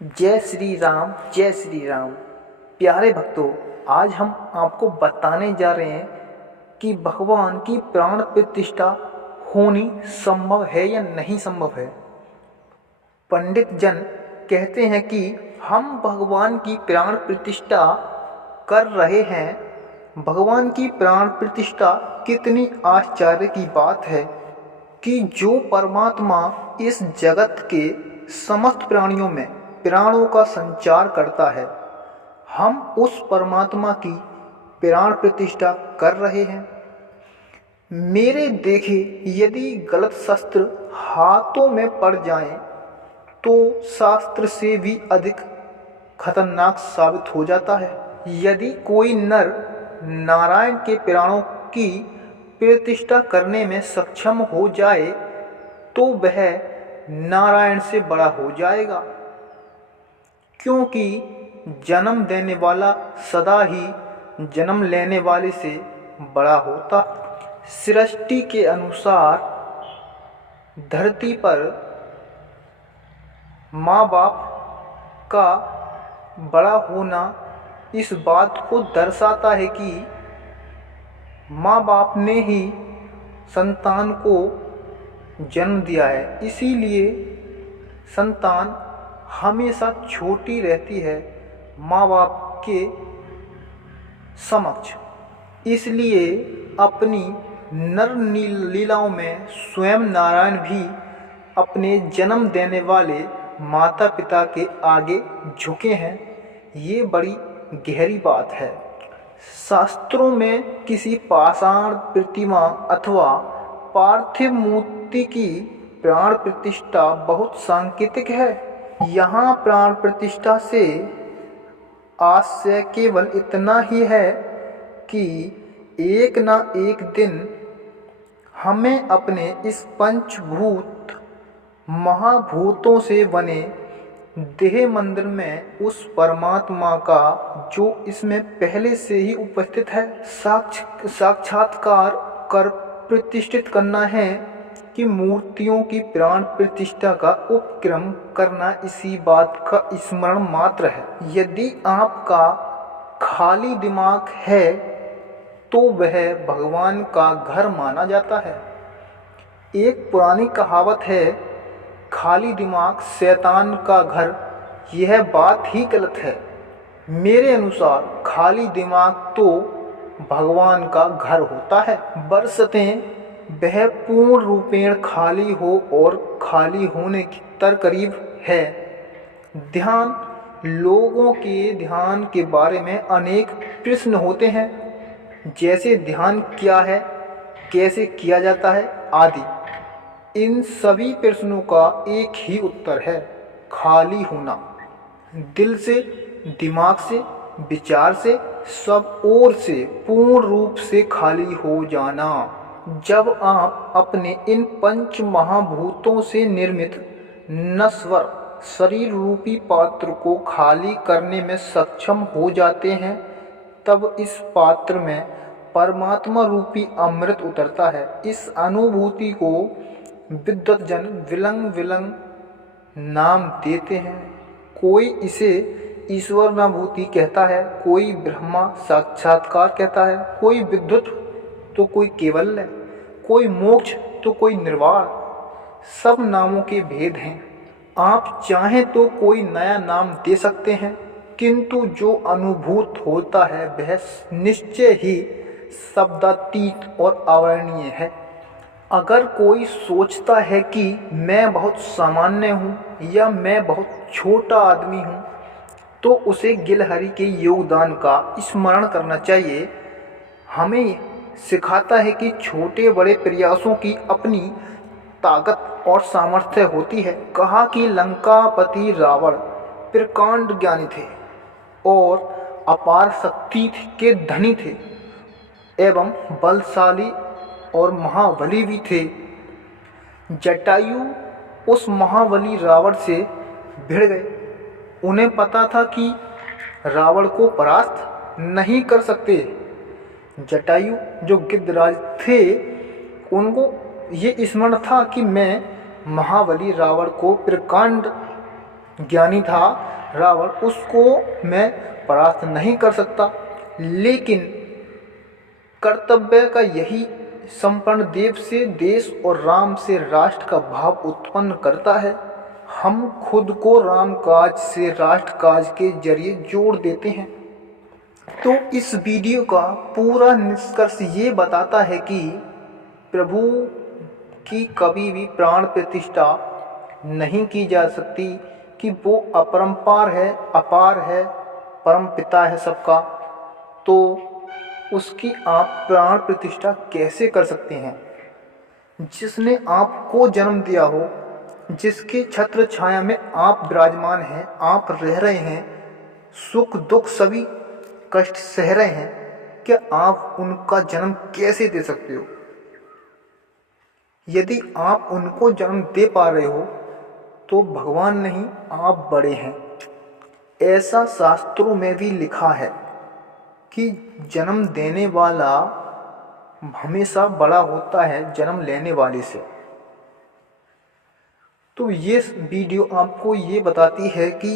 जय श्री राम, जय श्री राम। प्यारे भक्तों, आज हम आपको बताने जा रहे हैं कि भगवान की प्राण प्रतिष्ठा होनी संभव है या नहीं संभव है। पंडित जन कहते हैं कि हम भगवान की प्राण प्रतिष्ठा कर रहे हैं। भगवान की प्राण प्रतिष्ठा कितनी आश्चर्य की बात है कि जो परमात्मा इस जगत के समस्त प्राणियों में प्राणों का संचार करता है, हम उस परमात्मा की प्राण प्रतिष्ठा कर रहे हैं। मेरे देखे यदि गलत शस्त्र हाथों में पड़ जाएं, तो शास्त्र से भी अधिक खतरनाक साबित हो जाता है। यदि कोई नर नारायण के प्राणों की प्रतिष्ठा करने में सक्षम हो जाए, तो वह नारायण से बड़ा हो जाएगा, क्योंकि जन्म देने वाला सदा ही जन्म लेने वाले से बड़ा होता। सृष्टि के अनुसार धरती पर माँ बाप का बड़ा होना इस बात को दर्शाता है कि माँ बाप ने ही संतान को जन्म दिया है, इसीलिए संतान हमेशा छोटी रहती है माँ बाप के समक्ष। इसलिए अपनी नर लीलाओं में स्वयं नारायण भी अपने जन्म देने वाले माता पिता के आगे झुके हैं। ये बड़ी गहरी बात है। शास्त्रों में किसी पाषाण प्रतिमा अथवा पार्थिव मूर्ति की प्राण प्रतिष्ठा बहुत सांकेतिक है। यहाँ प्राण प्रतिष्ठा से आशय केवल इतना ही है कि एक ना एक दिन हमें अपने इस पंचभूत महाभूतों से बने देह मंदिर में उस परमात्मा का, जो इसमें पहले से ही उपस्थित है, साक्षात्कार कर प्रतिष्ठित करना है कि मूर्तियों की प्राण प्रतिष्ठा का उपक्रम करना इसी बात का स्मरण मात्र है। यदि आपका खाली दिमाग है तो वह भगवान का घर माना जाता है। एक पुरानी कहावत है, खाली दिमाग शैतान का घर। यह बात ही गलत है। मेरे अनुसार खाली दिमाग तो भगवान का घर होता है। बरसतें वह पूर्ण रूपेण खाली हो और खाली होने की तरकरीब है। ध्यान, लोगों के ध्यान के बारे में अनेक प्रश्न होते हैं, जैसे ध्यान क्या है, कैसे किया जाता है आदि। इन सभी प्रश्नों का एक ही उत्तर है, खाली होना। दिल से, दिमाग से, विचार से, सब ओर से पूर्ण रूप से खाली हो जाना। जब आप अपने इन पंच महाभूतों से निर्मित नश्वर शरीर रूपी पात्र को खाली करने में सक्षम हो जाते हैं, तब इस पात्र में परमात्मा रूपी अमृत उतरता है। इस अनुभूति को विद्वत जन विलंग विलंग नाम देते हैं। कोई इसे ईश्वरानुभूति कहता है, कोई ब्रह्मा साक्षात्कार कहता है, कोई विद्वत तो कोई केवल्य, कोई मोक्ष तो कोई निर्वाण। सब नामों के भेद हैं। आप चाहें तो कोई नया नाम दे सकते हैं, किंतु जो अनुभूत होता है वह निश्चय ही शब्दातीत और अवर्णनीय है। अगर कोई सोचता है कि मैं बहुत सामान्य हूँ या मैं बहुत छोटा आदमी हूँ, तो उसे गिलहरी के योगदान का स्मरण करना चाहिए। हमें सिखाता है कि छोटे बड़े प्रयासों की अपनी ताकत और सामर्थ्य होती है। कहा कि लंकापति रावण प्रकांड ज्ञानी थे और अपार शक्ति के धनी थे एवं बलशाली और महाबली भी थे। जटायु उस महाबली रावण से भिड़ गए। उन्हें पता था कि रावण को परास्त नहीं कर सकते। जटायु जो गिद्धराज थे, उनको ये स्मरण था कि मैं महाबली रावण को प्रकांड ज्ञानी था रावण, उसको मैं परास्त नहीं कर सकता, लेकिन कर्तव्य का यही संपूर्ण देव से देश और राम से राष्ट्र का भाव उत्पन्न करता है। हम खुद को राम काज से राष्ट्र काज के जरिए जोड़ देते हैं। तो इस वीडियो का पूरा निष्कर्ष ये बताता है कि प्रभु की कभी भी प्राण प्रतिष्ठा नहीं की जा सकती, कि वो अपरंपार है, अपार है, परम पिता है सबका, तो उसकी आप प्राण प्रतिष्ठा कैसे कर सकते हैं? जिसने आपको जन्म दिया हो, जिसके छत्र छाया में आप विराजमान हैं, आप रह रहे हैं, सुख दुख सभी कष्ट सह रहे हैं, क्या आप उनका जन्म कैसे दे सकते हो? यदि आप उनको जन्म दे पा रहे हो तो भगवान नहीं, आप बड़े हैं। ऐसा शास्त्रों में भी लिखा है कि जन्म देने वाला हमेशा बड़ा होता है जन्म लेने वाले से। तो ये वीडियो आपको ये बताती है कि